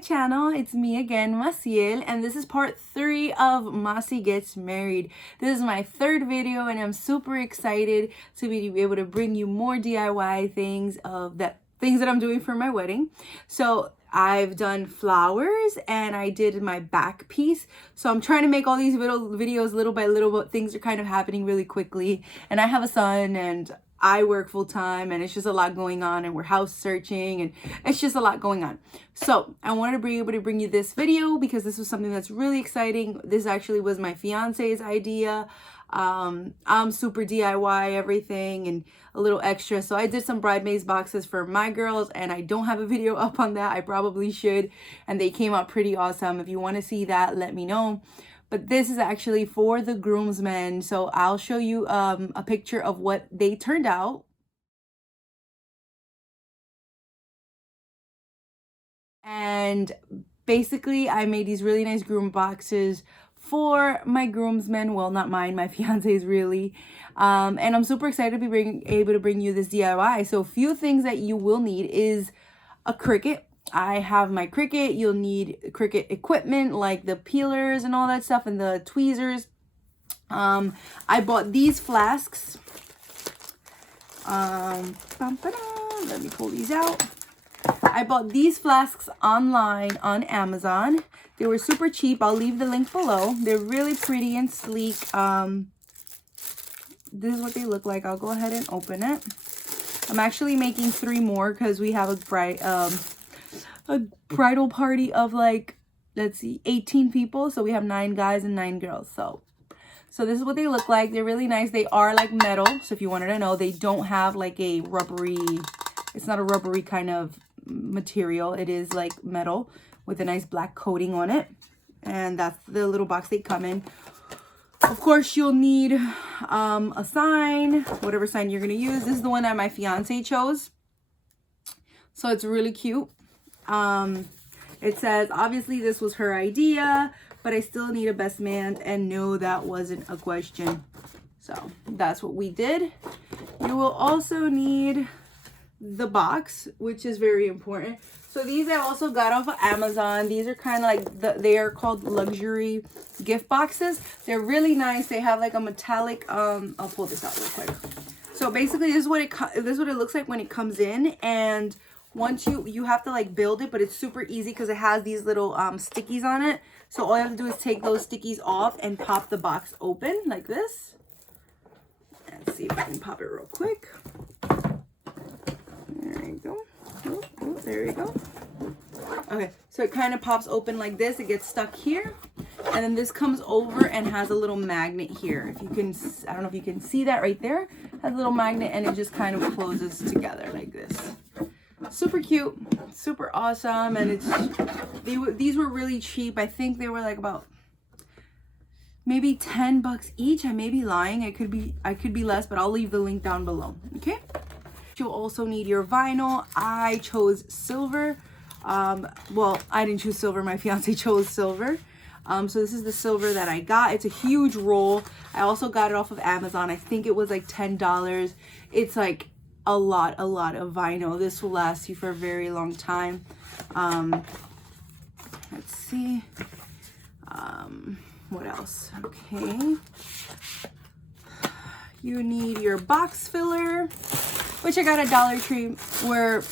channel. It's me again, Maciel, and this is part 3 of Maci Gets Married. This is my 3rd video and I'm super excited to be able to bring you more DIY things that I'm doing for my wedding. So I've done flowers and I did my back piece. So I'm trying to make all these little videos little by little, but things are kind of happening really quickly. And I have a son and I work full time and it's just a lot going on, and we're house searching and it's just a lot going on. So I wanted to be able to bring you this video because this was something that's really exciting. This actually was my fiance's idea. I'm super DIY everything and a little extra. So I did some bridesmaids boxes for my girls and I don't have a video up on that. I probably should. And they came out pretty awesome. If you want to see that, let me know. But this is actually for the groomsmen. So I'll show you a picture of what they turned out. And basically I made these really nice groom boxes for my groomsmen. Well, not mine, my fiance's really. And I'm super excited to be able to bring you this DIY. So a few things that you will need is a Cricut. I have my Cricut. You'll need Cricut equipment like the peelers and all that stuff and the tweezers. I bought these flasks. Let me pull these out. I bought these flasks online on Amazon. They were super cheap. I'll leave the link below. They're really pretty and sleek. This is what they look like. I'll go ahead and open it. I'm actually making 3 more because we have a bridal party of like, let's see, 18 people. So we have 9 guys and 9 girls. So this is what they look like. They're really nice. They are like metal. So if you wanted to know, they don't have like a rubbery, it's not a rubbery kind of material. It is like metal with a nice black coating on it. And that's the little box they come in. Of course, you'll need a sign, whatever sign you're going to use. This is the one that my fiance chose. So it's really cute. It says, obviously this was her idea, but I still need a best man, and no, that wasn't a question. So that's what we did. You will also need the box, which is very important. So these I also got off of Amazon. These are kind of like, they are called luxury gift boxes. They're really nice. They have like a metallic, I'll pull this out real quick. So basically this is what it looks like when it comes in, and once you have to like build it, but it's super easy because it has these little stickies on it. So all you have to do is take those stickies off and pop the box open like this. Let's see if I can pop it real quick. There you go. Oh, there you go. Okay, so it kind of pops open like this. It gets stuck here. And then this comes over and has a little magnet here. If you can, I don't know if you can see that right there. It has a little magnet and it just kind of closes together like this. Super cute, super awesome. And these were really cheap. I think they were like about maybe 10 bucks each. I may be lying. I could be less, but I'll leave the link down below. Okay. You'll also need your vinyl. I chose silver. Well, I didn't choose silver. My fiance chose silver. So this is the silver that I got. It's a huge roll. I also got it off of Amazon. I think it was like $10. It's like a lot of vinyl. This will last you for a very long time. Let's see. What else? Okay. You need your box filler, which I got at Dollar Tree, where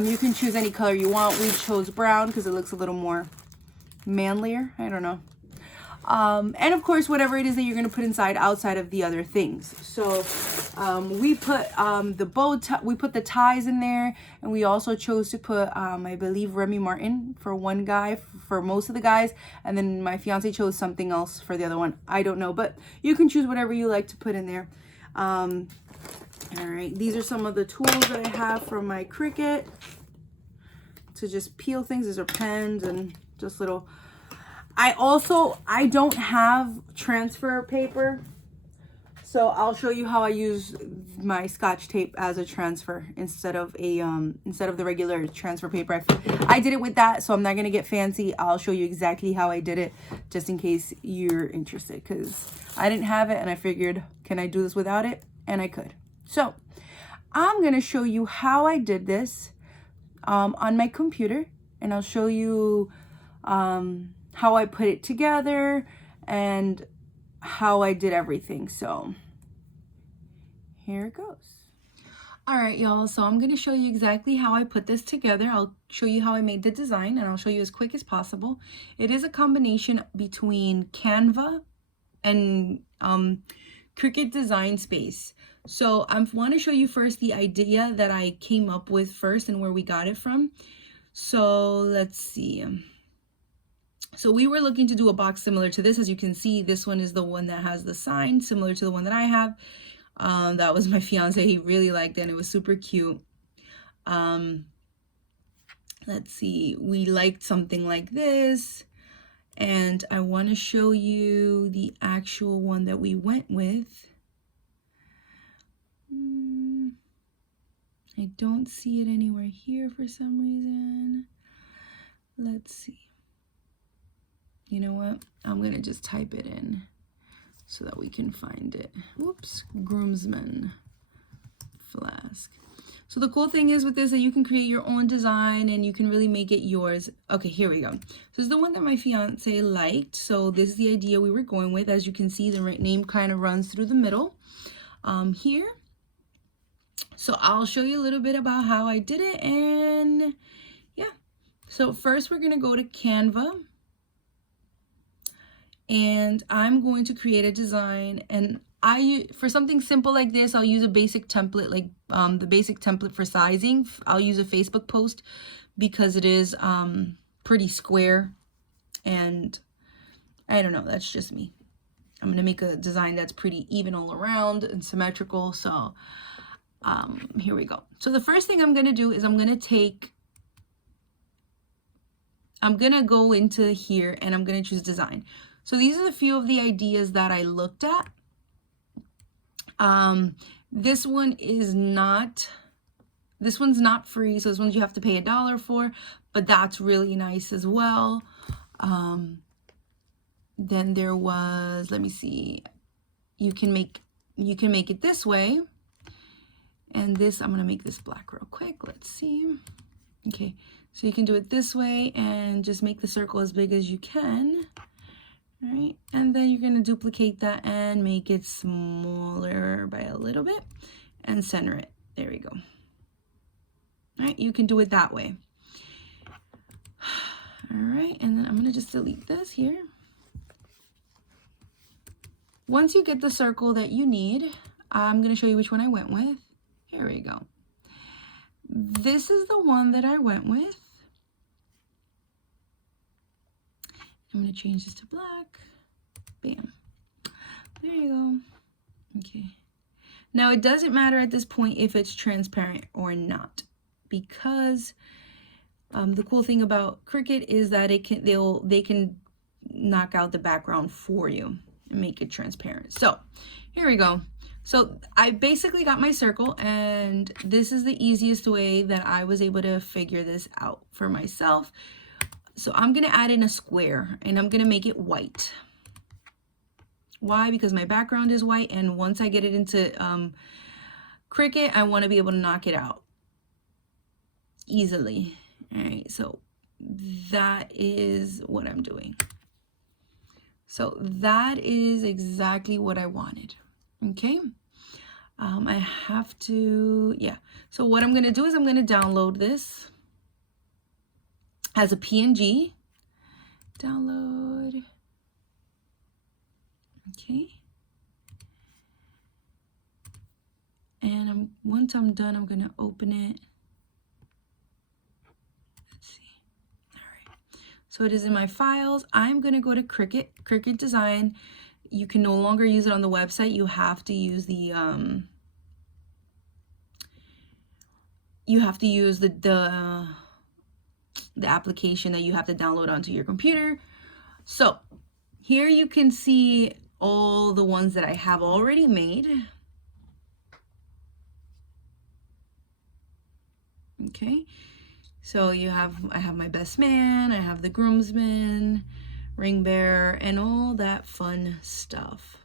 you can choose any color you want. We chose brown because it looks a little more manlier. I don't know. And of course, whatever it is that you're going to put inside outside of the other things. So we put the bow tie, we put the ties in there, and we also chose to put I believe Remy Martin for one guy, for most of the guys, and then my fiance chose something else for the other one. I don't know, but you can choose whatever you like to put in there. All right, these are some of the tools that I have from my Cricut to just peel things. These are pens and just little. I don't have transfer paper, so I'll show you how I use my Scotch tape as a transfer instead of the regular transfer paper. I did it with that, so I'm not gonna get fancy. I'll show you exactly how I did it, just in case you're interested, because I didn't have it and I figured, can I do this without it? And I could. So I'm gonna show you how I did this on my computer and I'll show you how I put it together and how I did everything. So here it goes. All right, y'all, so I'm going to show you exactly how I put this together. I'll show you how I made the design, and I'll show you as quick as possible. It is a combination between Canva and Cricut Design Space. So I want to show you first the idea that I came up with first and where we got it from. So let's see. So we were looking to do a box similar to this. As you can see, this one is the one that has the sign similar to the one that I have. That was my fiance. He really liked it and it was super cute. Let's see. We liked something like this. And I want to show you the actual one that we went with. I don't see it anywhere here for some reason. Let's see. You know what? I'm going to just type it in so that we can find it. Whoops. Groomsman Flask. So the cool thing is with this that you can create your own design and you can really make it yours. Okay, here we go. So this is the one that my fiance liked. So this is the idea we were going with. As you can see, the name kind of runs through the middle here. So I'll show you a little bit about how I did it, and yeah. So first we're going to go to Canva, and I'm going to create a design, and for something simple like this, I'll use a basic template, like the basic template for sizing. I'll use a Facebook post because it is pretty square, and I don't know, that's just me. I'm going to make a design that's pretty even all around and symmetrical. So here we go. So the first thing I'm going to do is I'm going to go into here and I'm going to choose design. So these are a few of the ideas that I looked at. This one's not free. So this one you have to pay $1 for, but that's really nice as well. Then there was, let me see, you can make it this way. And this, I'm going to make this black real quick. Let's see. Okay, so you can do it this way and just make the circle as big as you can. All right, and then you're going to duplicate that and make it smaller by a little bit and center it. There we go. All right, you can do it that way. All right, and then I'm going to just delete this here. Once you get the circle that you need, I'm going to show you which one I went with. Here we go. This is the one that I went with. I'm going to change this to black. Bam. There you go. Okay. Now it doesn't matter at this point if it's transparent or not, because the cool thing about Cricut is that they can knock out the background for you and make it transparent. So here we go. So I basically got my circle, and this is the easiest way that I was able to figure this out for myself. So I'm going to add in a square, and I'm going to make it white. Why? Because my background is white, and once I get it into Cricut, I want to be able to knock it out easily. All right, so that is what I'm doing. So that is exactly what I wanted. Okay, I have to, yeah. So what I'm going to do is I'm going to download this as a PNG. Download. Okay. And once I'm done, I'm going to open it. Let's see. All right. So it is in my files. I'm going to go to Cricut Design. You can no longer use it on the website. You have to use the application that you have to download onto your computer. So here you can see all the ones that I have already made. Okay, so I have my best man, I have the groomsman, ring bearer, and all that fun stuff.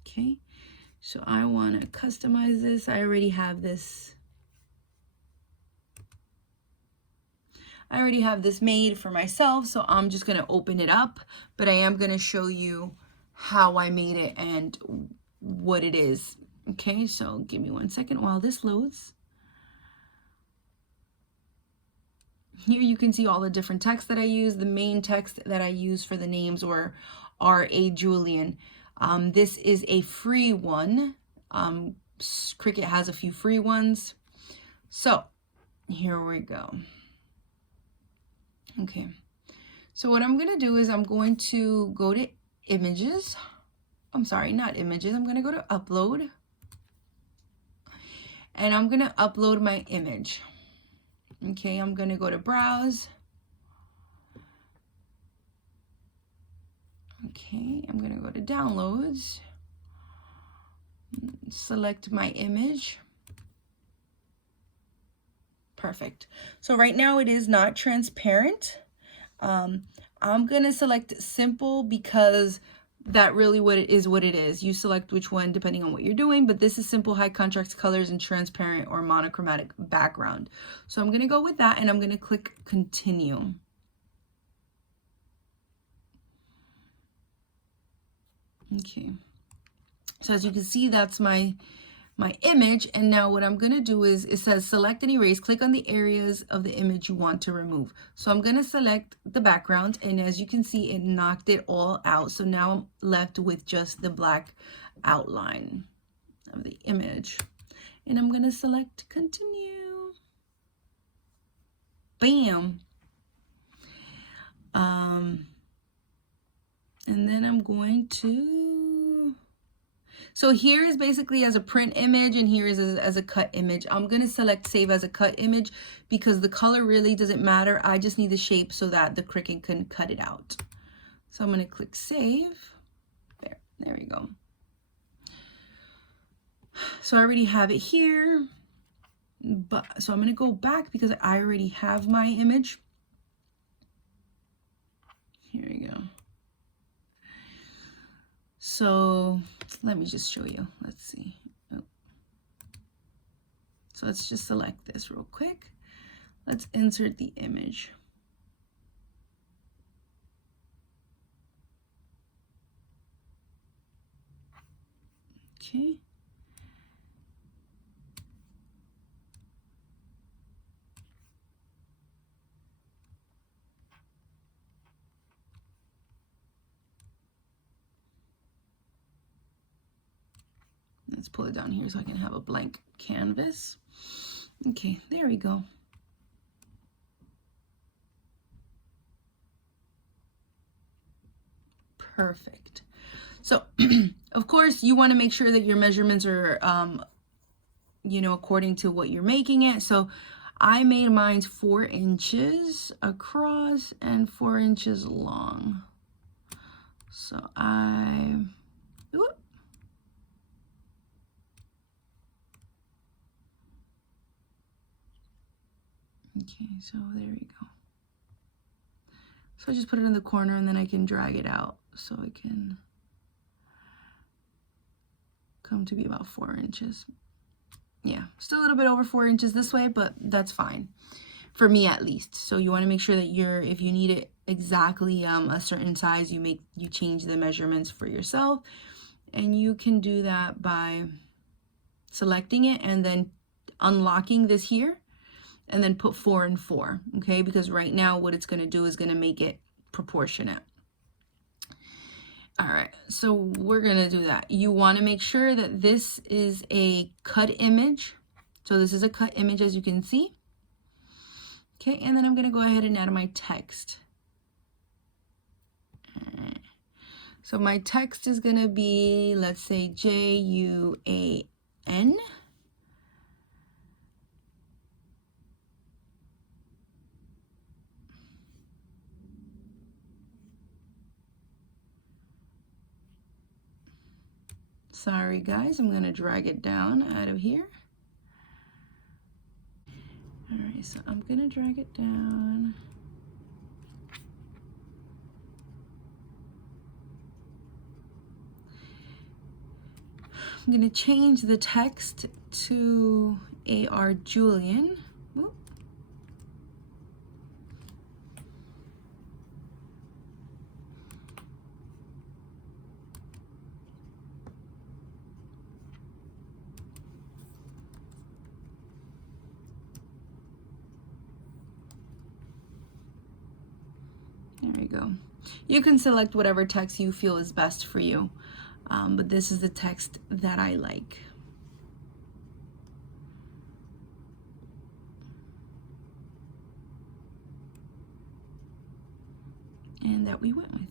Okay, so I want to customize this. I already have this. I already have this made for myself, so I'm just gonna open it up, but I am gonna show you how I made it and what it is. Okay, so give me 1 second while this loads. Here you can see all the different text that I use. The main text that I use for the names were R.A. Julian. This is a free one. Cricut has a few free ones. So here we go. Okay, so what I'm gonna do is I'm going to go to images. I'm sorry, not images. I'm gonna go to upload. And I'm gonna upload my image. Okay, I'm gonna go to browse. Okay, I'm gonna go to downloads. Select my image. Perfect. So right now it is not transparent. I'm gonna select simple because that really what it is. You select which one depending on what you're doing, but this is simple, high contrast colors, and transparent or monochromatic background. So I'm gonna go with that, and I'm gonna click continue. Okay, so as you can see, that's my image. And now what I'm going to do is, it says select and erase. Click on the areas of the image you want to remove. So I'm going to select the background, and as you can see, it knocked it all out. So now I'm left with just the black outline of the image, and I'm going to select continue. Bam. And then I'm going to, so here is basically as a print image, and here is as a cut image. I'm going to select save as a cut image because the color really doesn't matter. I just need the shape so that the Cricut can cut it out. So I'm going to click save. There we go. So I already have it here, but so I'm going to go back because I already have my image. Here we go. So let me just show you. Let's see. Oh. So let's just select this real quick. Let's insert the image. Okay. Let's pull it down here so I can have a blank canvas. Okay, there we go. Perfect. So, of course, you want to make sure that your measurements are, you know, according to what you're making it. So I made mine 4 inches across and 4 inches long. So okay, so there we go. So I just put it in the corner, and then I can drag it out so it can come to be about 4 inches. Yeah, still a little bit over 4 inches this way, but that's fine for me at least. So you want to make sure that if you need it exactly a certain size, you change the measurements for yourself, and you can do that by selecting it and then unlocking this here, and then put 4 and 4, okay? Because right now what it's going to do is going to make it proportionate. All right, so we're going to do that. You want to make sure that this is a cut image. So this is a cut image, as you can see. Okay, and then I'm going to go ahead and add my text. So my text is going to be, let's say, Juan. Sorry guys, I'm going to drag it down out of here. All right, so I'm going to drag it down. I'm going to change the text to A.R. Julian. Whoop. go. You can select whatever text you feel is best for you, but this is the text that I like. And that we went with.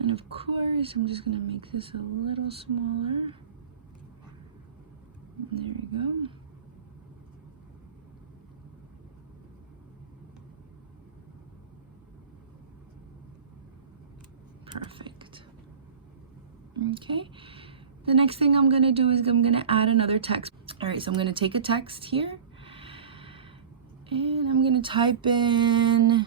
And of course, I'm just gonna make this a little smaller. There we go. Perfect. Okay. The next thing I'm gonna do is I'm gonna add another text. All right, so I'm gonna take a text here and I'm gonna type in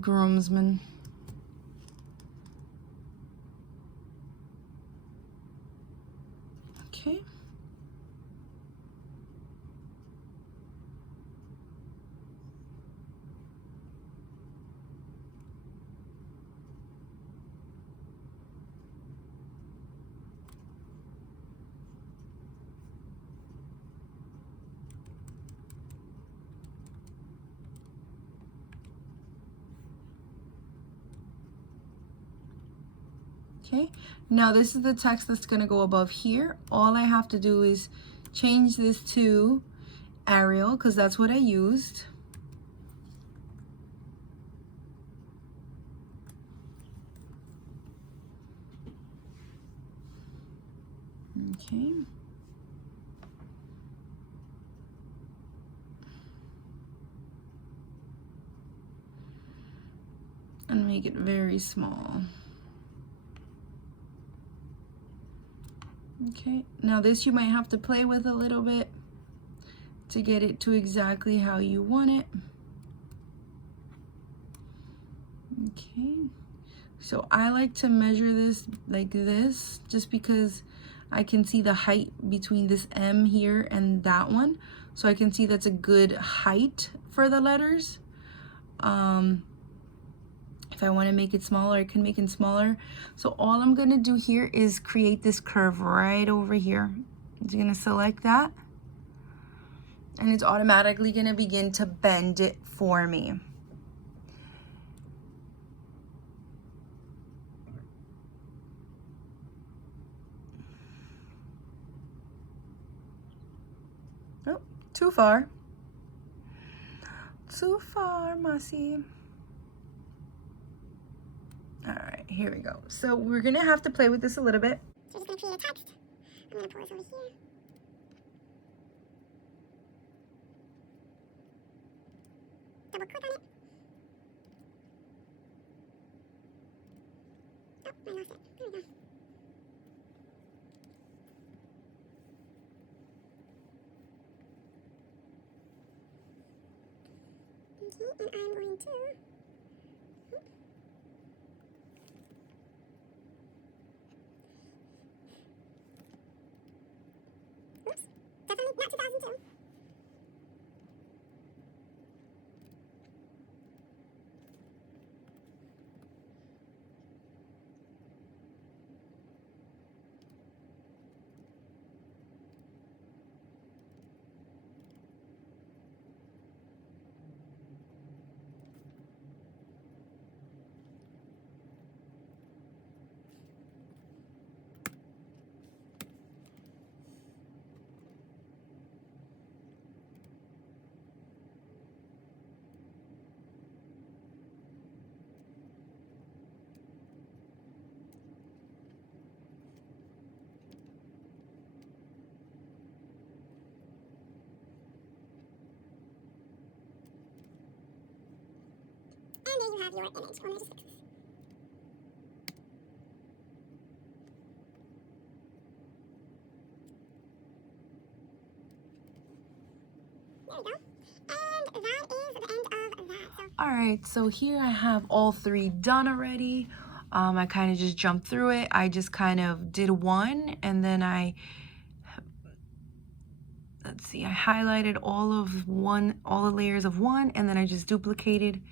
groomsman. Okay. Okay, now this is the text that's going to go above here. All I have to do is change this to Arial because that's what I used. Okay. And make it very small. Okay, now this you might have to play with a little bit to get it to exactly how you want it. Okay, so I like to measure this like this just because I can see the height between this M here and that one. So I can see that's a good height for the letters. If I want to make it smaller, I can make it smaller. So all I'm going to do here is create this curve right over here. I'm going to select that. And it's automatically going to begin to bend it for me. Oh, too far. Too far, Maci. All right, here we go. So we're gonna have to play with this a little bit. So we're just gonna create a text. I'm gonna pour this over here. Double click on it. Oh, I lost it. There we go. Okay, and I'm going to oops, definitely not 2002. And there you have your image. Oh, no, just fix this. There we go. And that is the end of that. So All right, so here I have all three done already. I kind of just jumped through it. I just kind of did one and then let's see, I highlighted all the layers of one, and then I just duplicated.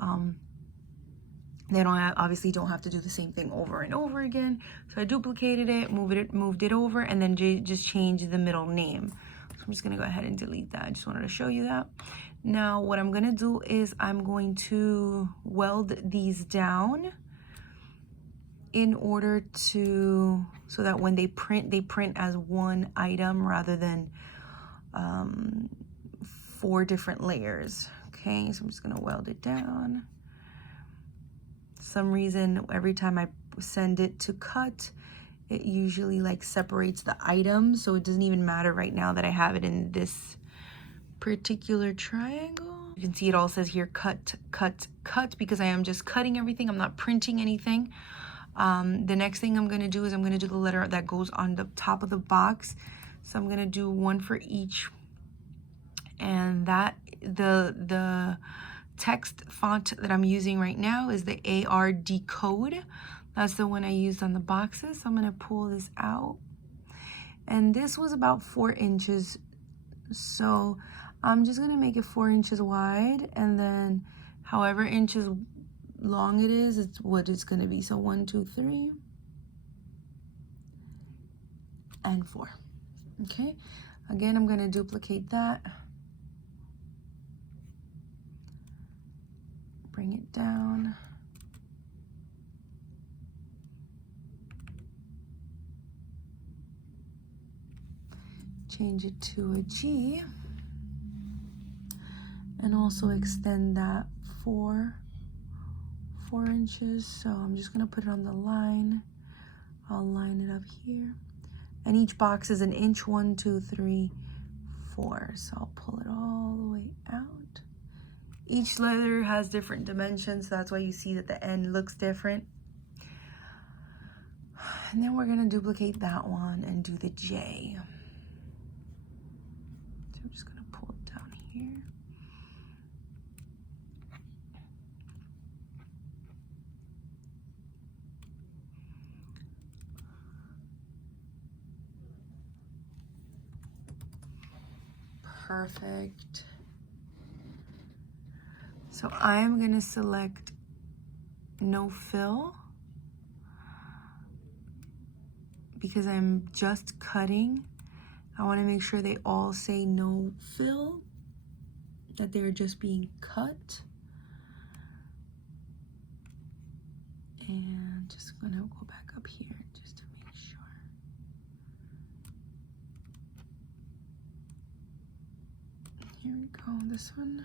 Then I obviously don't have to do the same thing over and over again. So I duplicated it, moved it over, and then just changed the middle name. So I'm just gonna go ahead and delete that. I just wanted to show you that. Now what I'm gonna do is I'm going to weld these down in order to, so that when they print as one item rather than 4 different layers. Okay, so I'm just gonna weld it down. Some reason every time I send it to cut, it usually like separates the items, so it doesn't even matter right now that I have it in this particular triangle. You can see it all says here cut, cut, cut, because I am just cutting everything. I'm not printing anything. The next thing I'm gonna do is I'm gonna do the letter that goes on the top of the box. So I'm gonna do one for each, and that the text font that I'm using right now is the ARD code. That's the one I used on the boxes. So I'm gonna pull this out, and this was about 4 inches. So I'm just gonna make it 4 inches wide, and then however inches long it is, it's what it's gonna be. So 1, 2, 3, and 4. Okay, again, I'm gonna duplicate that, bring it down, change it to a G, and also extend that 4 inches. So I'm just gonna put it on the line. I'll line it up here, and each box is 1 inch. 1, 2, 3, 4. So I'll pull it all the way out. Each letter has different dimensions, so that's why you see that the end looks different. And then we're gonna duplicate that one and do the J. So I'm just gonna pull it down here. Perfect. So I'm gonna select no fill because I'm just cutting. I wanna make sure they all say no fill, that they're just being cut. And just gonna go back up here just to make sure. Here we go, this one.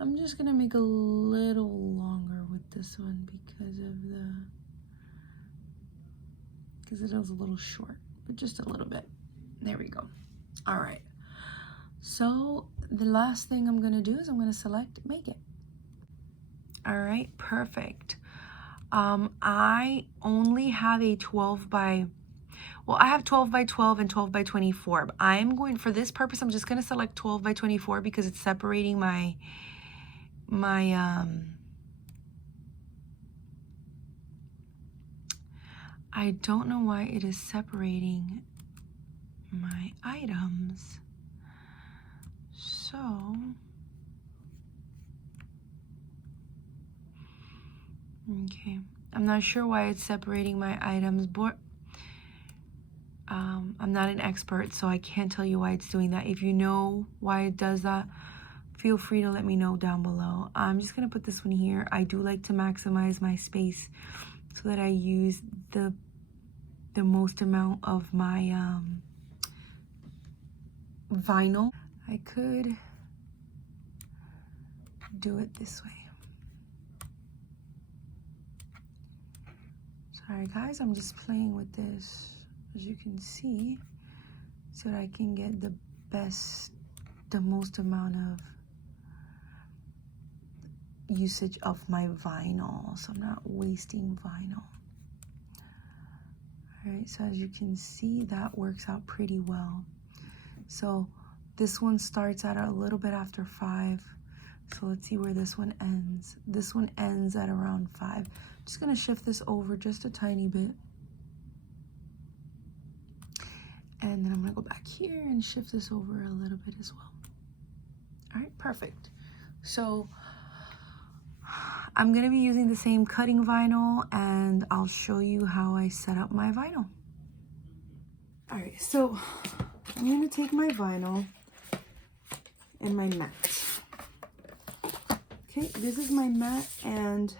I'm just gonna make a little longer with this one because it was a little short, but just a little bit. There we go. All right. So the last thing I'm gonna do is I'm gonna select make it. All right, perfect. I only have a 12 by, well, I have 12 by 12 and 12 by 24. But I'm going, for this purpose, I'm just gonna select 12 by 24 because it's separating my I don't know why it is separating my items. So okay, I'm not sure why it's separating my items, but I'm not an expert, so I can't tell you why it's doing that. If you know why it does that, feel free to let me know down below. I'm just gonna put this one here. I do like to maximize my space so that I use the most amount of my vinyl. I could do it this way. Sorry guys, I'm just playing with this, as you can see, so that I can get the most amount of usage of my vinyl, so I'm not wasting vinyl. All right, so as you can see, that works out pretty well. So this one starts at a little bit after 5. So let's see where this one ends. This one ends at around 5. Just gonna shift this over just a tiny bit. And then I'm gonna go back here and shift this over a little bit as well. All right, perfect. So I'm gonna be using the same cutting vinyl, and I'll show you how I set up my vinyl. All right, so I'm gonna take my vinyl and my mat. Okay, this is my mat, and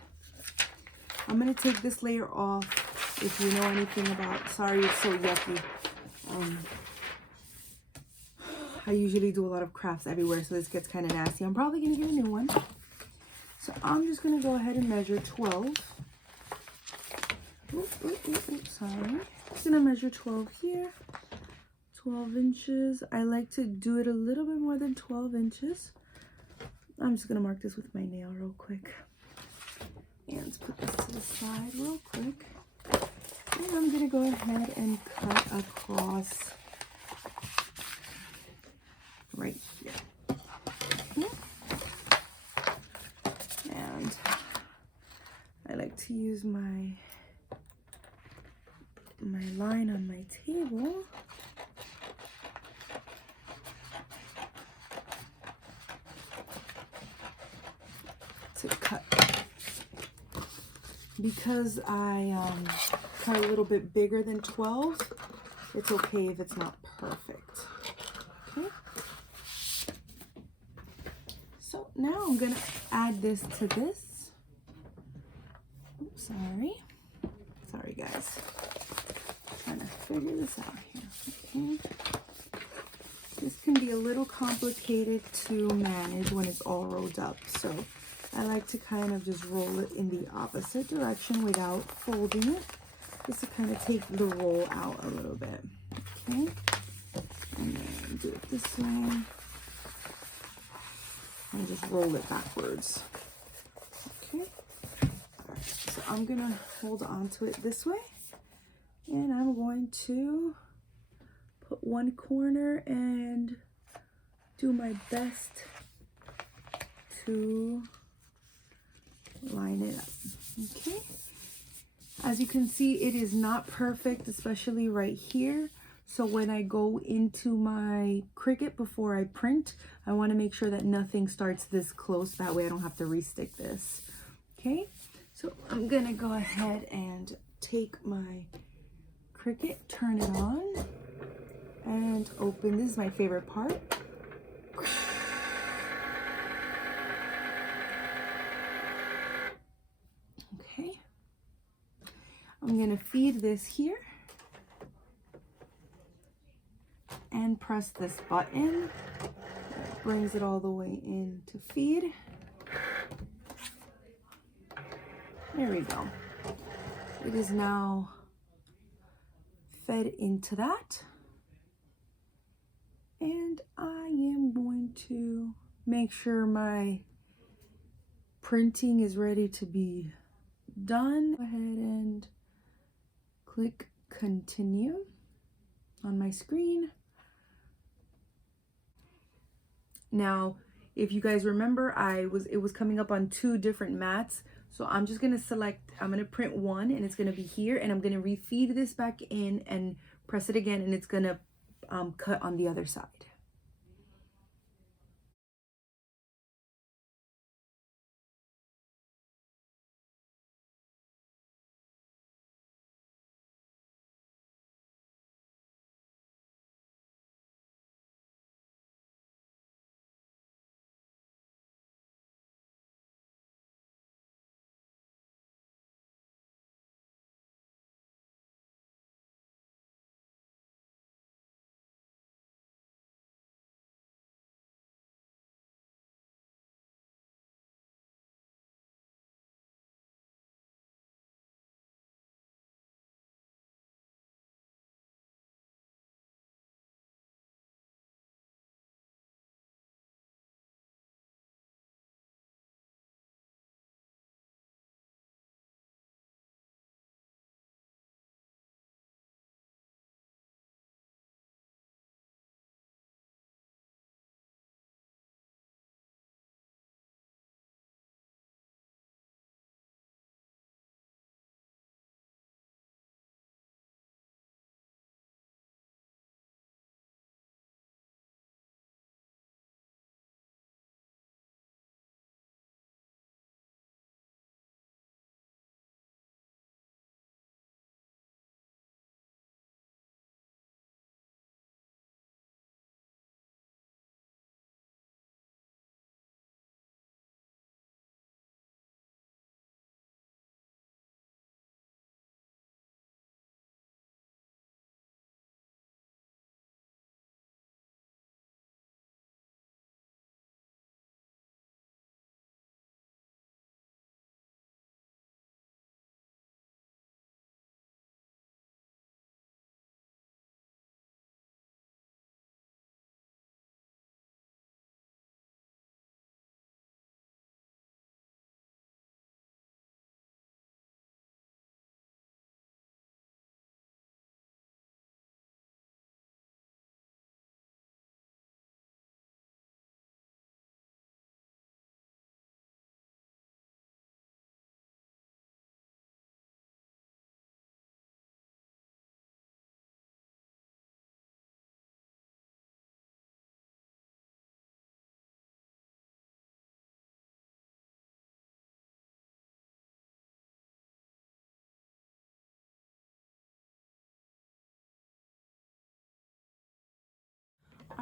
I'm gonna take this layer off. If you know anything about, sorry, it's so yucky. I usually do a lot of crafts everywhere, so this gets kind of nasty. I'm probably gonna get a new one. So I'm just gonna go ahead and measure 12. Sorry. Just gonna measure 12 here. 12 inches. I like to do it a little bit more than 12 inches. I'm just gonna mark this with my nail real quick. And let's put this to the side real quick. And I'm gonna go ahead and cut across right here. And I like to use my line on my table to cut. Because I cut a little bit bigger than 12, it's okay if it's not perfect. Okay. So now I'm gonna add this to this. Oops, sorry guys. Trying to figure this out here. Okay. This can be a little complicated to manage when it's all rolled up, so I like to kind of just roll it in the opposite direction without folding it, just to kind of take the roll out a little bit. Okay, and then do it this way and just roll it backwards. Okay, all right, so I'm gonna hold on to it this way, and I'm going to put one corner and do my best to line it up. Okay, as you can see, it is not perfect, especially right here. So when I go into my Cricut before I print, I want to make sure that nothing starts this close, that way I don't have to restick this. Okay, so I'm gonna go ahead and take my Cricut, turn it on, and open. This is my favorite part. Okay, I'm gonna feed this here and press this button. That brings it all the way in to feed. There we go. It is now fed into that. And I am going to make sure my printing is ready to be done. Go ahead and click continue on my screen. Now, if you guys remember, it was coming up on 2 different mats. So I'm just gonna I'm gonna print one, and it's gonna be here, and I'm gonna refeed this back in and press it again, and it's gonna cut on the other side.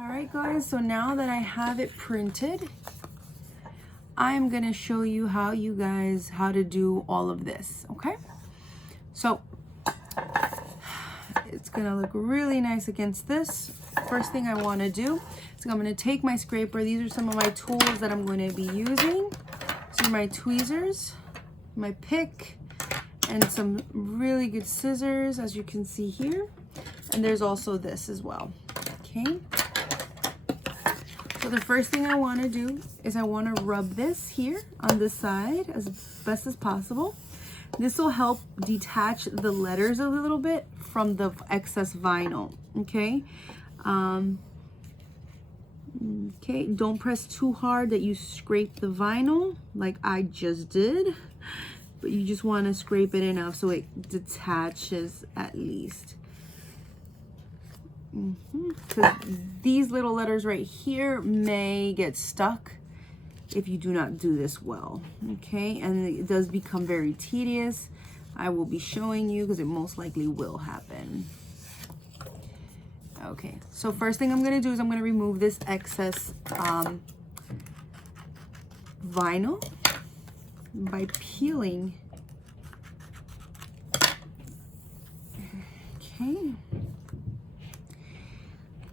All right, guys, so now that I have it printed, I'm gonna show you how to do all of this, okay? So it's gonna look really nice against this. First thing I wanna do is I'm gonna take my scraper. These are some of my tools that I'm gonna be using. So my tweezers, my pick, and some really good scissors, as you can see here. And there's also this as well, okay? So the first thing I wanna do is I wanna rub this here on this side as best as possible. This will help detach the letters a little bit from the excess vinyl, okay? Okay, don't press too hard that you scrape the vinyl like I just did, but you just want to scrape it enough so it detaches at least. Because these little letters right here may get stuck if you do not do this well, okay? And it does become very tedious. I will be showing you because it most likely will happen. Okay, so first thing I'm gonna do is I'm gonna remove this excess vinyl by peeling. Okay.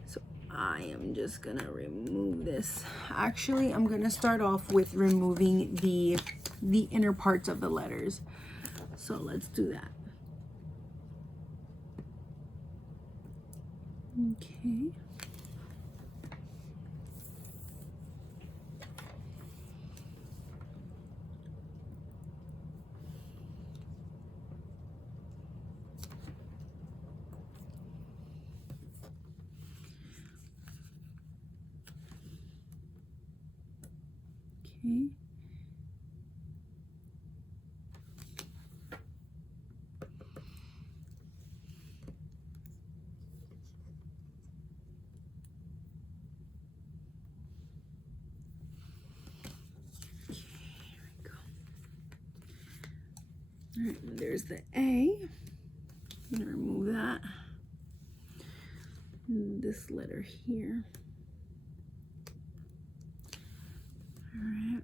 So I am just gonna remove this. Actually, I'm gonna start off with removing the inner parts of the letters. So let's do that. Okay. Okay. All right, there's the A. I'm gonna remove that. And this letter here. All right.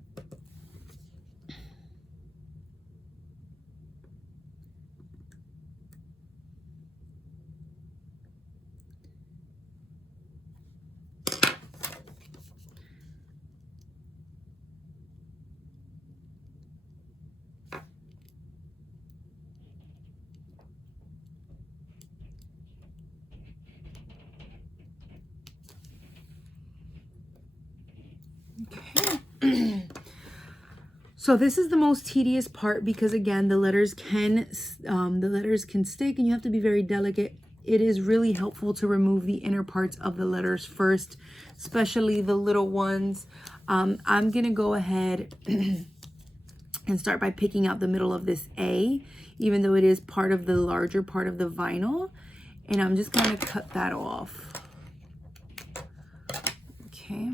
Okay. So this is the most tedious part because again, the letters can stick and you have to be very delicate. It is really helpful to remove the inner parts of the letters first, especially the little ones. I'm gonna go ahead and start by picking out the middle of this A, even though it is part of the larger part of the vinyl. And I'm just gonna cut that off. Okay.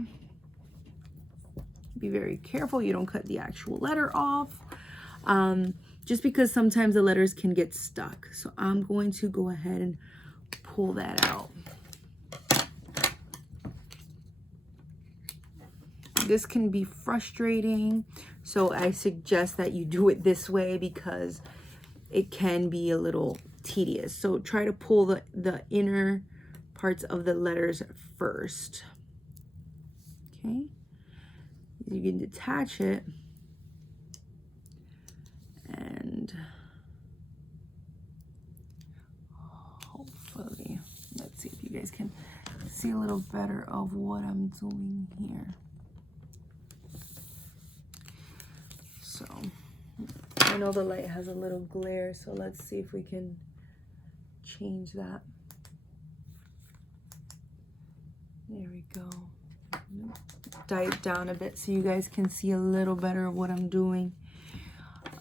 Be very careful you don't cut the actual letter off, just because sometimes the letters can get stuck. So I'm going to go ahead and pull that out. This can be frustrating, so I suggest that you do it this way because it can be a little tedious. So try to pull the inner parts of the letters first. Okay. You can detach it and hopefully, let's see if you guys can see a little better of what I'm doing here. So I know the light has a little glare, so let's see if we can change that. There we go. Dive down a bit so you guys can see a little better of what I'm doing.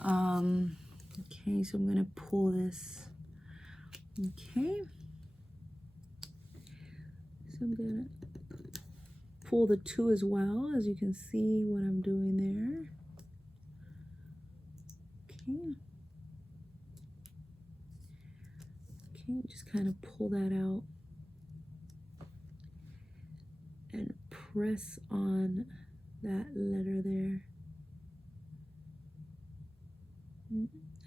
Okay, so I'm gonna pull this. Okay, so I'm gonna pull the two as well, as you can see what I'm doing there. Okay, just kind of pull that out. and press on that letter there.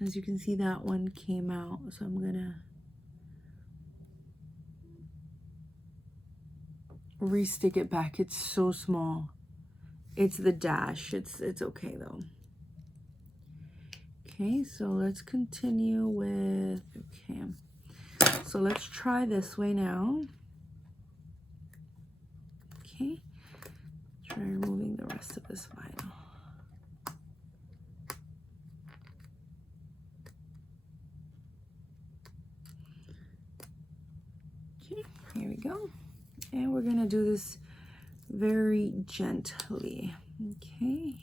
As you can see, that one came out, so I'm gonna re-stick it back. It's so small. It's the dash. It's okay though. Okay, so let's continue with, okay, so let's try this way now. Okay, try removing the rest of this vinyl. Okay, here we go. And we're gonna do this very gently, okay?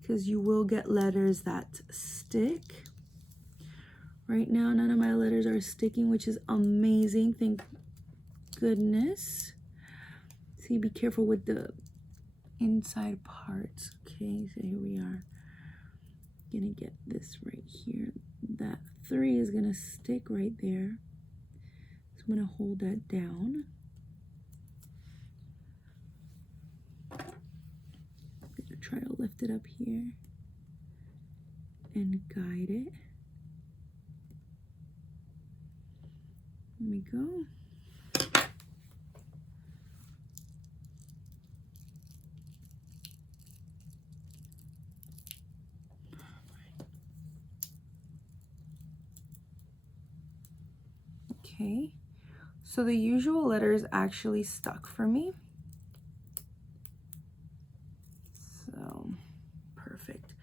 Because you will get letters that stick. Right now, none of my letters are sticking, which is amazing, thank goodness. See, be careful with the inside parts. Okay, so here we are. Gonna get this right here. That 3 is gonna stick right there. So I'm gonna hold that down. I'm gonna try to lift it up here and guide it. There we go. Okay, so the usual letters actually stuck for me. So, perfect.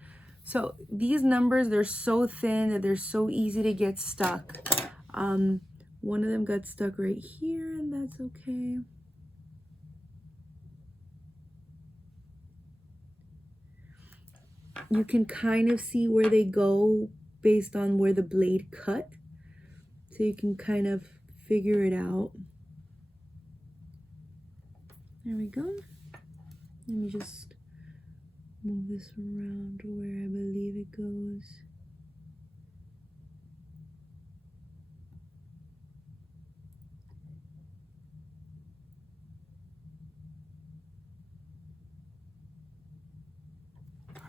So these numbers, they're so thin that they're so easy to get stuck. One of them got stuck right here, and that's okay. You can kind of see where they go based on where the blade cut. So you can kind of figure it out. There we go. Let me just move this around to where I believe it goes.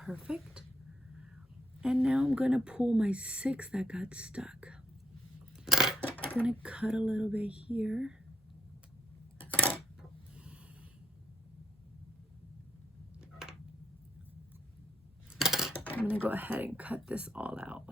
Perfect. And now I'm gonna pull my 6 that got stuck. I'm gonna cut a little bit here. I'm gonna go ahead and cut this all out.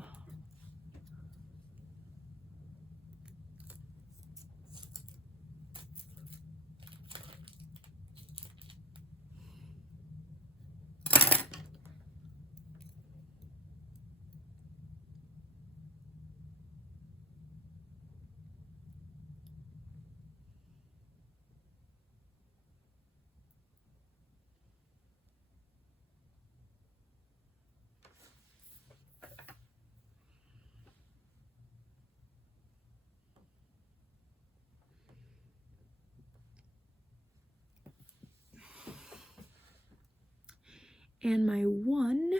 And my 1,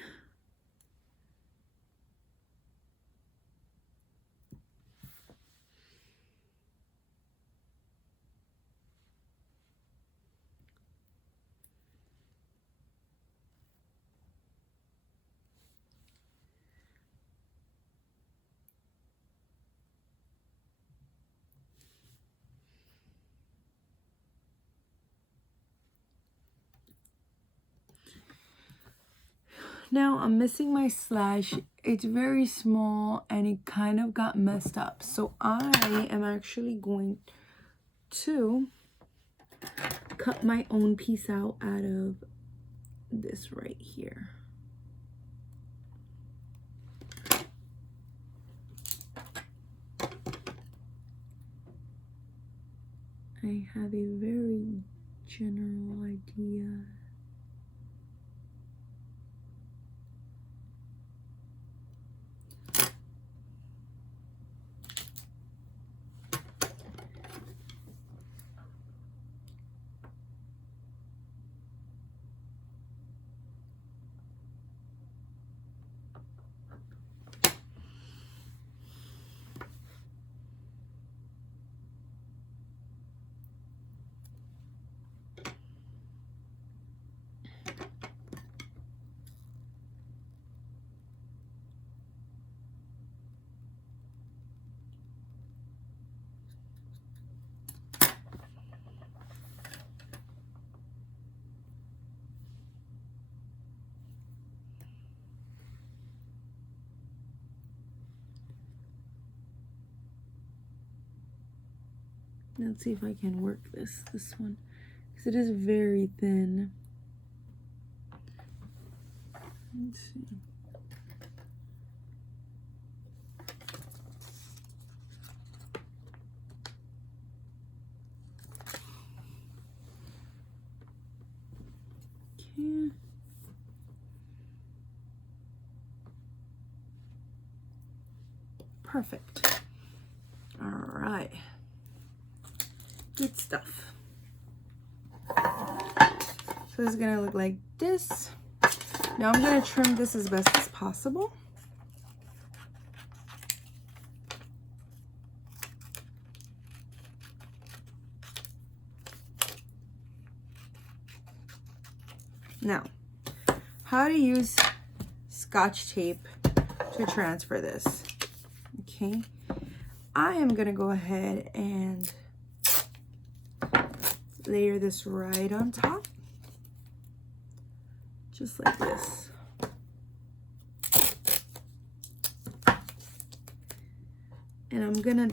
now I'm missing my slash. It's very small and it kind of got messed up. So I am actually going to cut my own piece out of this right here. I have a very general idea. Let's see if I can work this one, because it is very thin. Let's see. Okay. Perfect. All right. Good stuff. So this is gonna look like this. Now I'm gonna trim this as best as possible. Now, how to use Scotch tape to transfer this. Okay, I am gonna go ahead and layer this right on top, just like this. And I'm gonna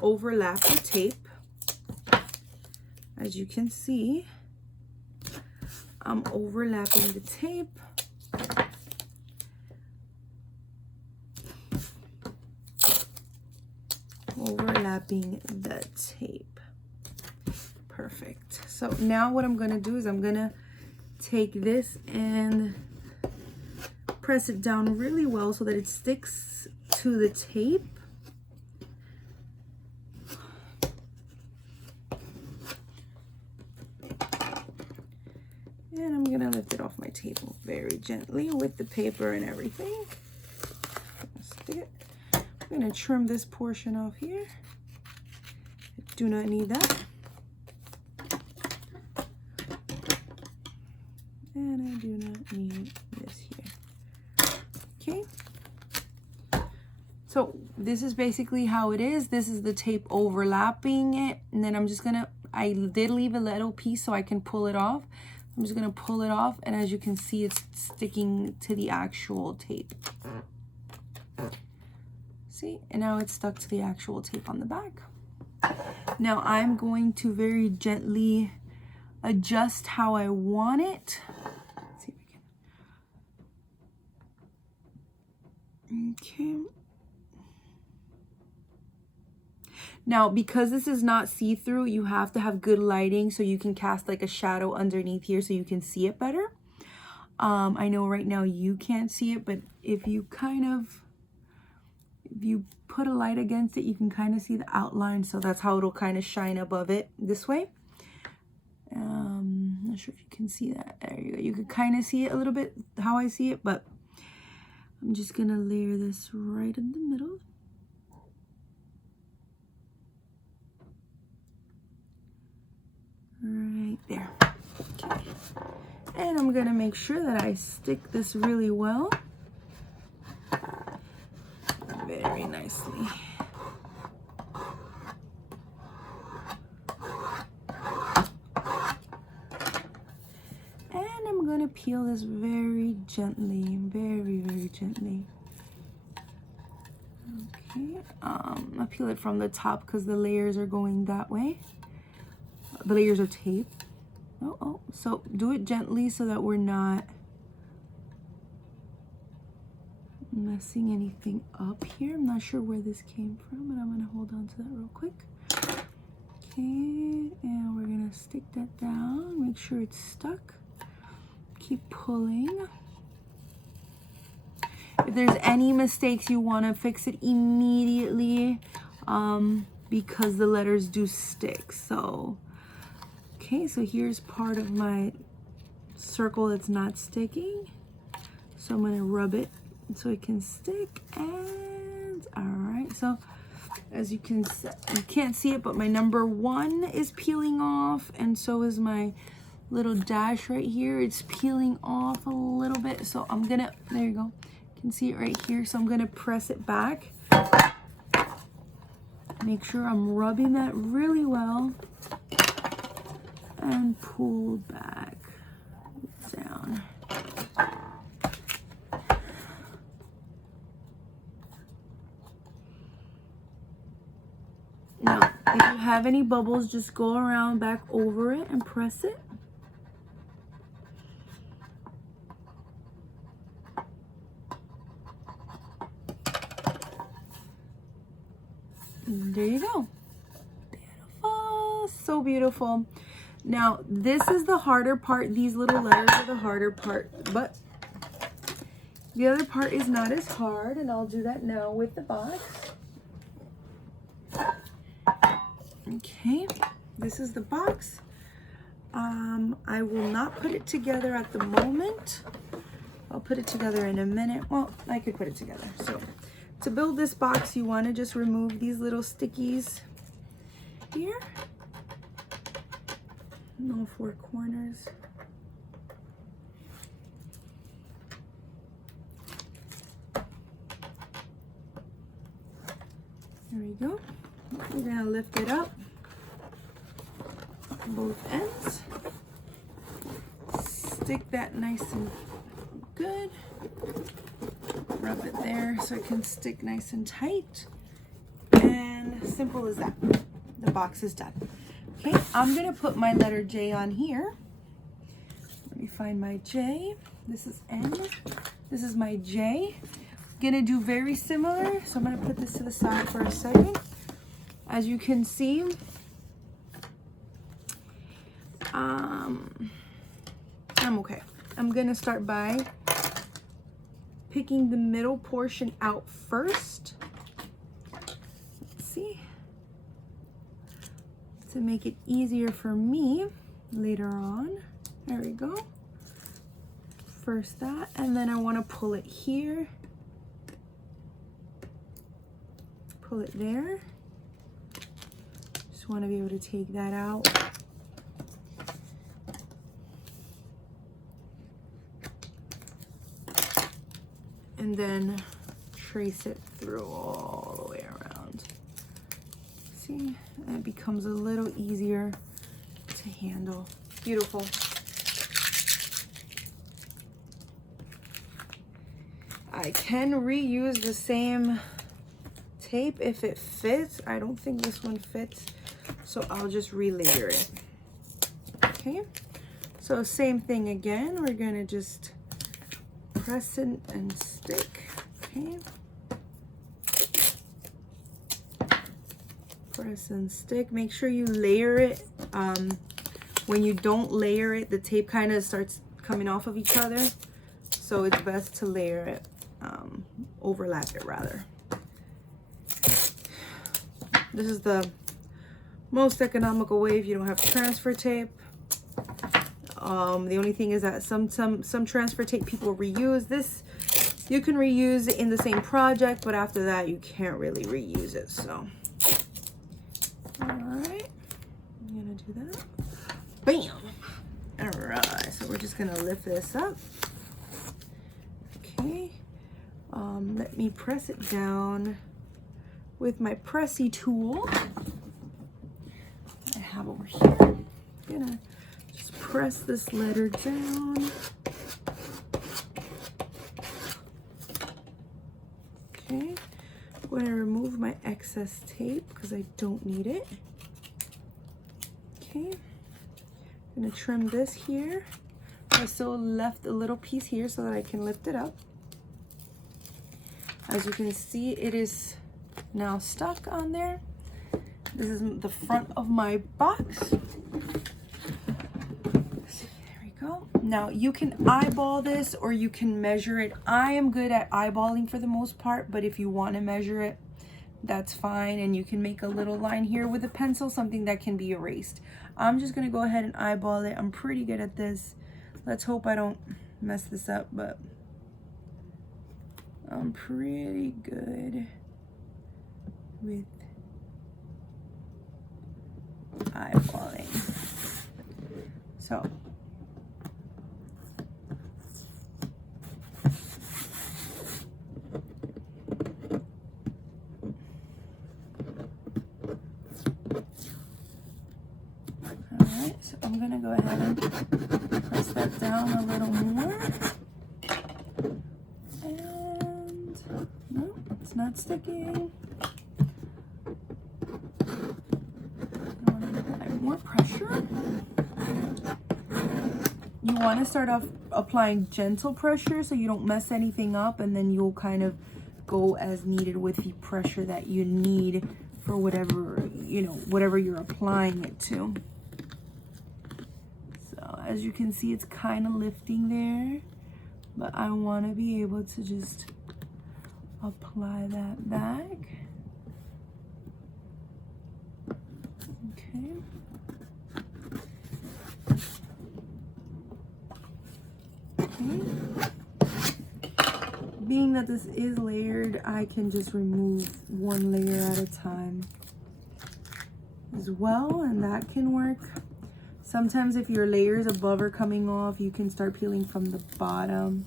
overlap the tape. As you can see, I'm overlapping the tape. Overlapping the tape. Perfect. So now what I'm gonna do is I'm gonna take this and press it down really well so that it sticks to the tape. And I'm gonna lift it off my table very gently with the paper and everything. Stick it. I'm gonna trim this portion off here. I do not need that. And I do not need this here. Okay. So this is basically how it is. This is the tape overlapping it. And then I'm just gonna, I did leave a little piece so I can pull it off. I'm just gonna pull it off, and as you can see, it's sticking to the actual tape. See, and now it's stuck to the actual tape on the back. Now I'm going to very gently adjust how I want it. Let's see if I can. Okay. Now, because this is not see-through, you have to have good lighting so you can cast like a shadow underneath here so you can see it better. I know right now you can't see it, but if you put a light against it, you can kind of see the outline. So that's how it'll kind of shine above it this way. Not sure if you can see that. There you go. You can kind of see it a little bit how I see it, but I'm just gonna layer this right in the middle. Right there. Okay. And I'm gonna make sure that I stick this really well. Very nicely. And I'm gonna peel this very gently, very, very gently. Okay, I peel it from the top because the layers are going that way. The layers are tape. So do it gently so that we're not messing anything up here. I'm not sure where this came from, but I'm gonna hold on to that real quick. Okay, and we're gonna stick that down, make sure it's stuck. Keep pulling. If there's any mistakes, you want to fix it immediately because the letters do stick. So okay, so here's part of my circle that's not sticking. So I'm gonna rub it so it can stick. And all right, so as you can see, you can't see it, but my number 1 is peeling off, and so is my little dash right here. It's peeling off a little bit, so I'm gonna, there you go, you can see it right here. So I'm gonna press it back, make sure I'm rubbing that really well, and pull back down. Now, if you have any bubbles, just go around back over it and press it. And there you go. Beautiful, so beautiful. Now, this is the harder part. These little letters are the harder part, but the other part is not as hard, and I'll do that now with the box. Okay, this is the box. I will not put it together at the moment. I'll put it together in a minute. Well, I could put it together. So, to build this box, you want to just remove these little stickies here. No 4 corners. There we go. We're gonna lift it up, both ends. Stick that nice and good. Rub it there so it can stick nice and tight. And simple as that. The box is done. Okay, I'm gonna put my letter J on here. Let me find my J. This is N. This is my J. Gonna do very similar, so I'm gonna put this to the side for a second. As you can see, I'm okay. I'm gonna start by picking the middle portion out first. Let's see. To make it easier for me later on. There we go. First that, and then I want to pull it here. Pull it there. Just want to be able to take that out. And then trace it through all the way around. See, and it becomes a little easier to handle. Beautiful. I can reuse the same tape if it fits. I don't think this one fits, so I'll just relayer it. Okay, so same thing again. We're gonna just press it and stick. Okay, press and stick. Make sure you layer it. When you don't layer it, the tape kind of starts coming off of each other, so it's best to layer it, overlap it rather. This is the most economical way if you don't have transfer tape. The only thing is that some transfer tape people reuse. This you can reuse it in the same project, but after that you can't really reuse it. So, all right, I'm gonna do that. Bam. All right, so we're just gonna lift this up. Okay. Let me press it down with my pressy tool I have over here. I'm gonna just press this letter down. Okay, I'm going to remove my excess tape because I don't need it. Okay, I'm going to trim this here. I still left a little piece here so that I can lift it up. As you can see, it is now stuck on there. This is the front of my box. See, there we go. Now you can eyeball this or you can measure it. I am good at eyeballing for the most part, but if you want to measure it, that's fine. And you can make a little line here with a pencil, something that can be erased. I'm just gonna go ahead and eyeball it. I'm pretty good at this. Let's hope I don't mess this up, but I'm pretty good with eyeballing. So alright, so I'm gonna go ahead and press that down a little more. And no, it's not sticking. you want to start off applying gentle pressure so you don't mess anything up, and then you'll kind of go as needed with the pressure that you need for whatever, you know, whatever you're applying it to. So as you can see, it's kind of lifting there, but I want to be able to just apply that back. Okay. Being that this is layered, I can just remove one layer at a time as well, and that can work. Sometimes if your layers above are coming off, you can start peeling from the bottom.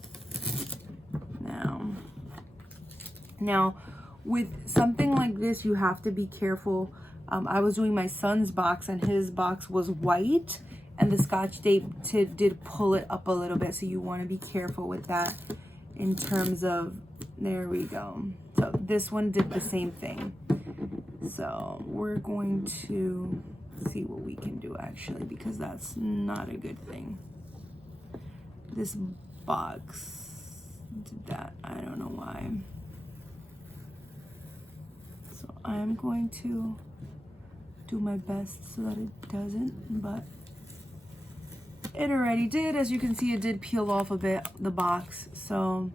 Now with something like this, you have to be careful. I was doing my son's box, and his box was white, and the Scotch tape did pull it up a little bit, so you want to be careful with that in terms of, there we go. So this one did the same thing. So we're going to see what we can do actually, because that's not a good thing. This box did that, I don't know why. So I'm going to do my best so that it doesn't, but it already did. As you can see, it did peel off a bit, the box, so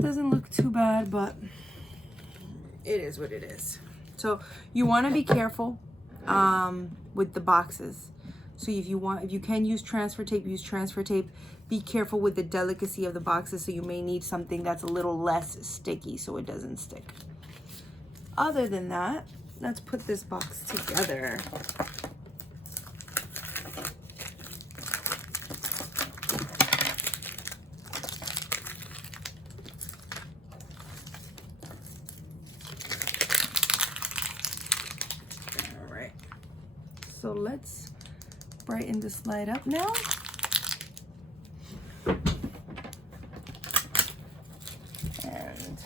doesn't look too bad, but it is what it is. So you want to be careful with the boxes. So if you can use transfer tape, use transfer tape. Be careful with the delicacy of the boxes, so you may need something that's a little less sticky so it doesn't stick. Other than that, let's put this box together. So let's brighten the slide up now. And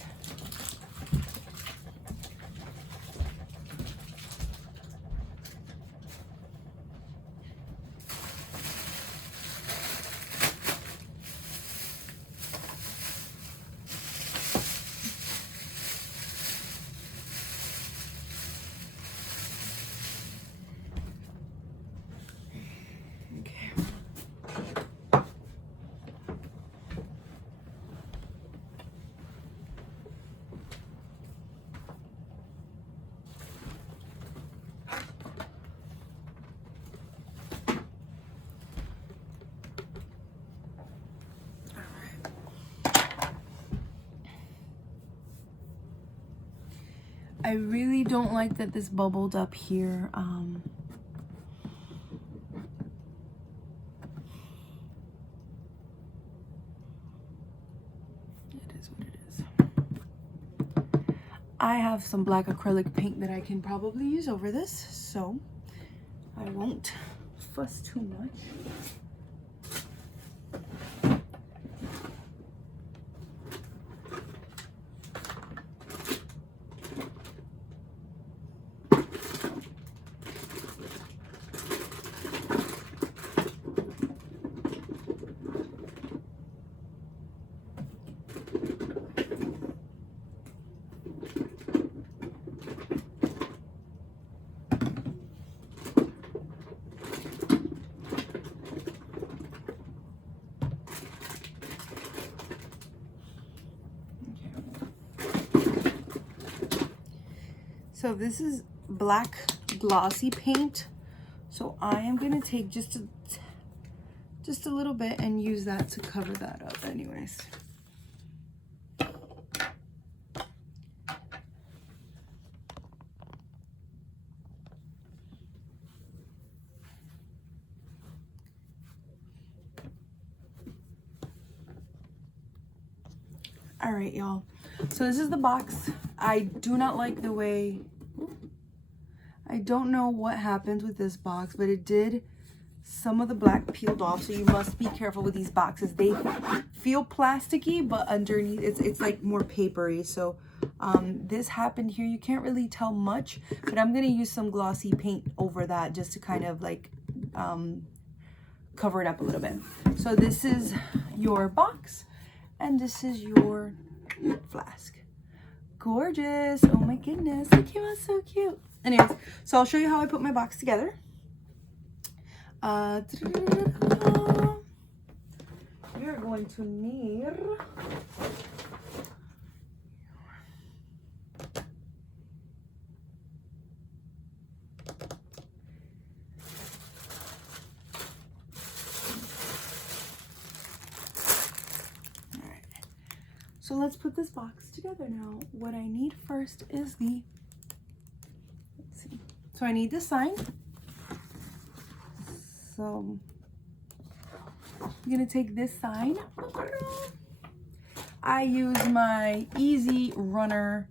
I really don't like that this bubbled up here. It is what it is. I have some black acrylic paint that I can probably use over this, so I won't fuss too much. So this is black glossy paint. So I am gonna take just a little bit and use that to cover that up anyways. All right, y'all. So this is the box. I do not like the way, I don't know what happened with this box, but it did, some of the black peeled off, so you must be careful with these boxes. They feel plasticky, but underneath it's like more papery. So this happened here. You can't really tell much, but I'm gonna use some glossy paint over that just to kind of like cover it up a little bit. So this is your box, and this is your flask. Gorgeous. Oh my goodness, it came out so cute. Anyways, so I'll show you how I put my box together. We are going to need So let's put this box together now. What I need first is the, let's see. So I need the sign. So I'm gonna take this sign. I use my Easy Runner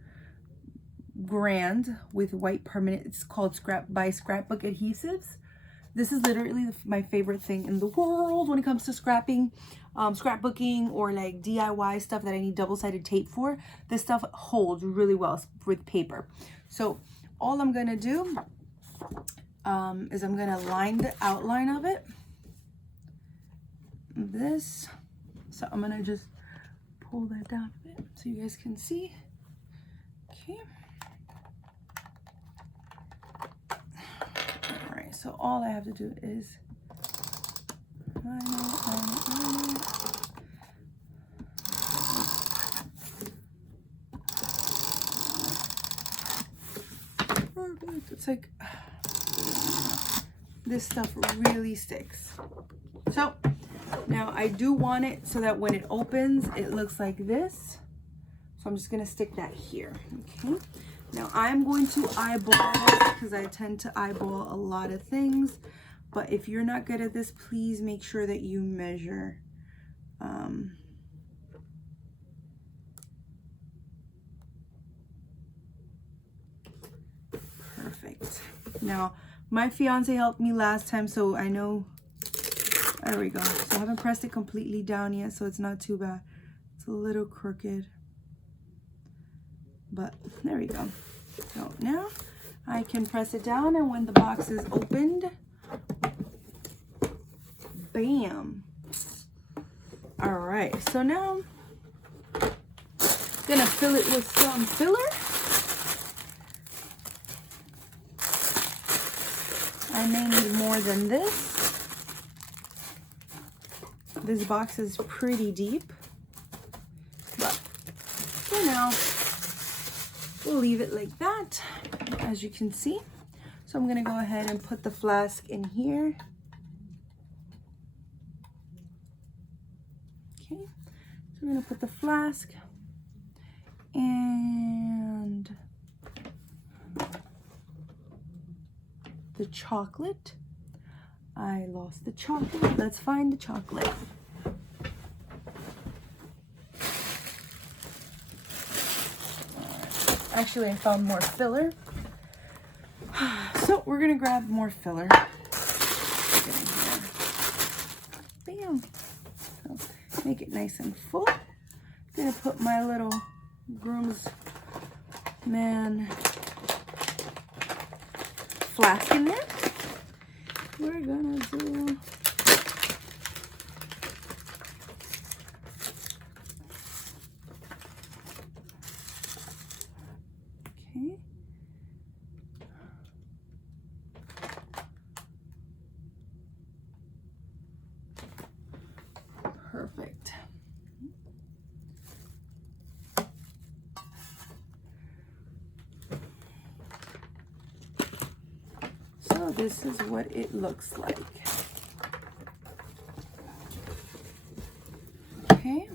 brand with white permanent. It's called Scrapbook Adhesives. This is literally my favorite thing in the world when it comes to scrapping, scrapbooking, or like DIY stuff that I need double-sided tape for. This stuff holds really well with paper. So all I'm gonna do is I'm gonna line the outline of it. This. So I'm gonna just pull that down a bit so you guys can see. Okay. So all I have to do is line it. Perfect. It's like this stuff really sticks. So now I do want it so that when it opens, it looks like this. So I'm just gonna stick that here. Okay. Now I'm going to eyeball this because I tend to eyeball a lot of things. But if you're not good at this, please make sure that you measure. Perfect. Now my fiance helped me last time, so I know. There we go. So I haven't pressed it completely down yet, so it's not too bad. It's a little crooked. But there we go. So now I can press it down, and when the box is opened, bam. All right, so now I'm gonna fill it with some filler. I may need more than this. This box is pretty deep, but for now, we'll leave it like that, as you can see. So I'm gonna go ahead and put the flask in here. Okay, so I'm gonna put the flask and the chocolate. I lost the chocolate. Let's find the chocolate. Actually, I found more filler. So we're gonna grab more filler. Bam. So make it nice and full. Gonna put my little Groomsman flask in there. We're gonna do okay. Perfect. So this is what it looks like. Okay.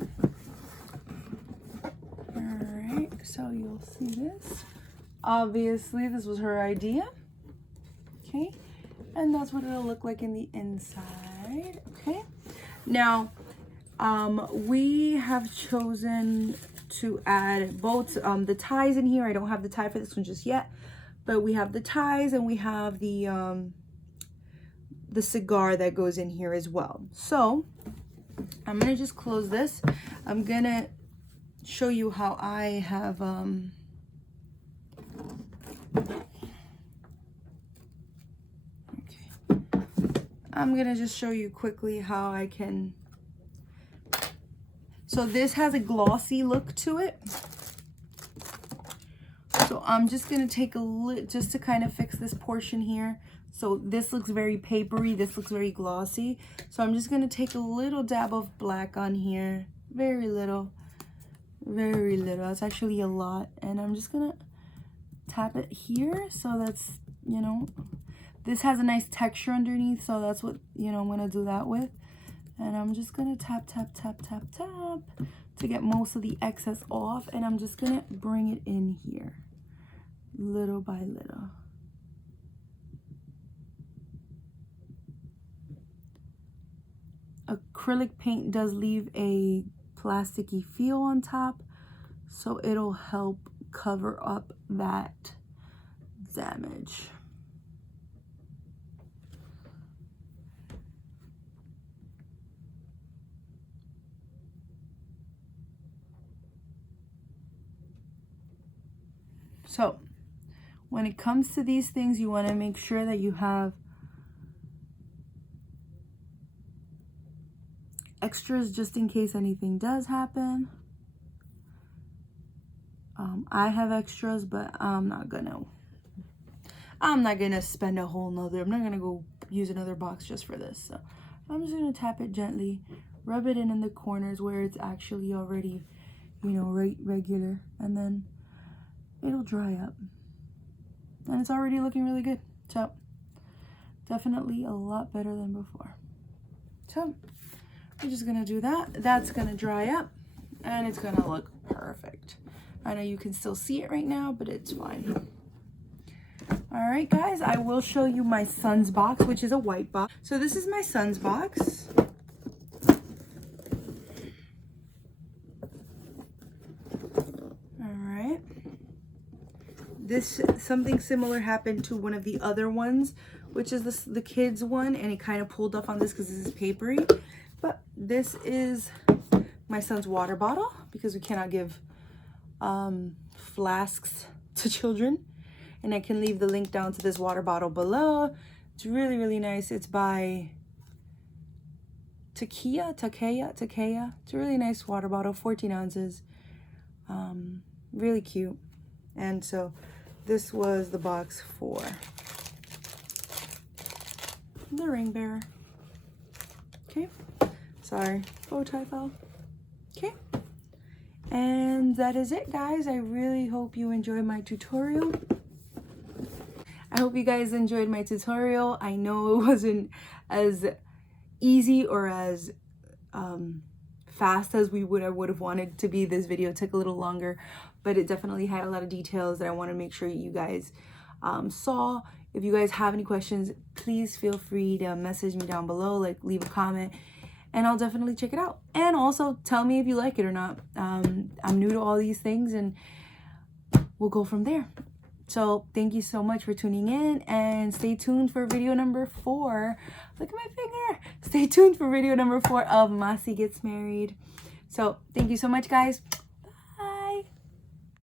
All right, so you'll see this. Obviously, this was her idea. Okay, and that's what it'll look like in the inside. Okay, now we have chosen to add both the ties in here. I don't have the tie for this one just yet, but we have the ties and we have the cigar that goes in here as well. So I'm gonna just close this. I'm gonna show you how I have I'm gonna just show you quickly how I can. So this has a glossy look to it. So I'm just gonna take a little, just to kind of fix this portion here. So this looks very papery, this looks very glossy. So I'm just gonna take a little dab of black on here, very little, that's actually a lot. And I'm just gonna tap it here, so that's, you know, this has a nice texture underneath, so that's what, you know, I'm gonna do that with. And I'm just gonna tap, tap, tap, tap, tap to get most of the excess off. And I'm just gonna bring it in here, little by little. Acrylic paint does leave a plasticky feel on top, so it'll help cover up that damage. So when it comes to these things, you want to make sure that you have extras just in case anything does happen. I have extras, but I'm not gonna spend a whole nother, I'm not gonna go use another box just for this. So I'm just gonna tap it gently, rub it in the corners where it's actually already, you know, regular, and then it'll dry up. And it's already looking really good. So definitely a lot better than before. So we're just gonna do that. That's gonna dry up and it's gonna look perfect. I know you can still see it right now, but it's fine. All right, guys, I will show you my son's box, which is a white box. So this is my son's box. All right. Something similar happened to one of the other ones, which is the kids one, and it kind of pulled off on this because this is papery. But this is my son's water bottle, because we cannot give flasks to children. And I can leave the link down to this water bottle below. It's really, really nice. It's by Takea. It's a really nice water bottle, 14 ounces. Really cute. And so this was the box for the ring bearer. Okay. Sorry, bow tie fell. Okay. And that is it, guys. I really hope you enjoyed my tutorial. I hope you guys enjoyed my tutorial. I know it wasn't as easy or as fast as I would have wanted to be. This video took a little longer, but it definitely had a lot of details that I want to make sure you guys saw. If you guys have any questions, please feel free to message me down below, like leave a comment, and I'll definitely check it out. And also tell me if you like it or not. I'm new to all these things, and we'll go from there. So thank you so much for tuning in, and stay tuned for video number 4. Look at my finger. Stay tuned for video number 4 of Maci Gets Married. So thank you so much, guys.